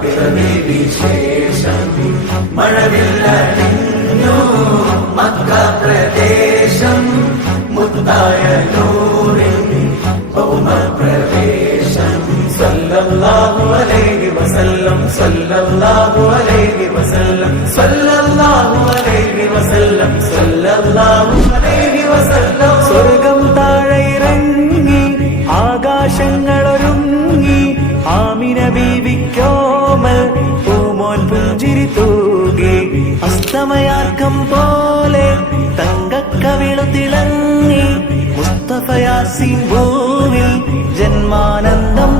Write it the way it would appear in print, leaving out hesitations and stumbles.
പിറവി വിശേഷം മഴവില്ലടിഞ്ഞു മക്ക പ്രദേശം മുത്തായ നൂറിൻ ഭൗമപ്രവേശം സല്ലല്ലാഹു അലൈഹി വസല്ലം സല്ലല്ലാഹു അലൈഹി വസല്ലം സല്ലല്ലാഹു അലൈഹി വസല്ലം സല്ലല്ലാഹു അലൈഹി വസല്ലം. സ്വർഗം താഴെ ഇറങ്ങി ആകാശങ്ങളൊരുങ്ങി ആമിന ബീവിക്കോമൽ പൂമോൻ പുഞ്ചിരി തൂകി അസ്തമയാർക്കം പോലെ തങ്കക്കവിളു തിളങ്ങി മുസ്തഫ യാസീൻ ഭൂവിൽ ജന്മാനന്ദം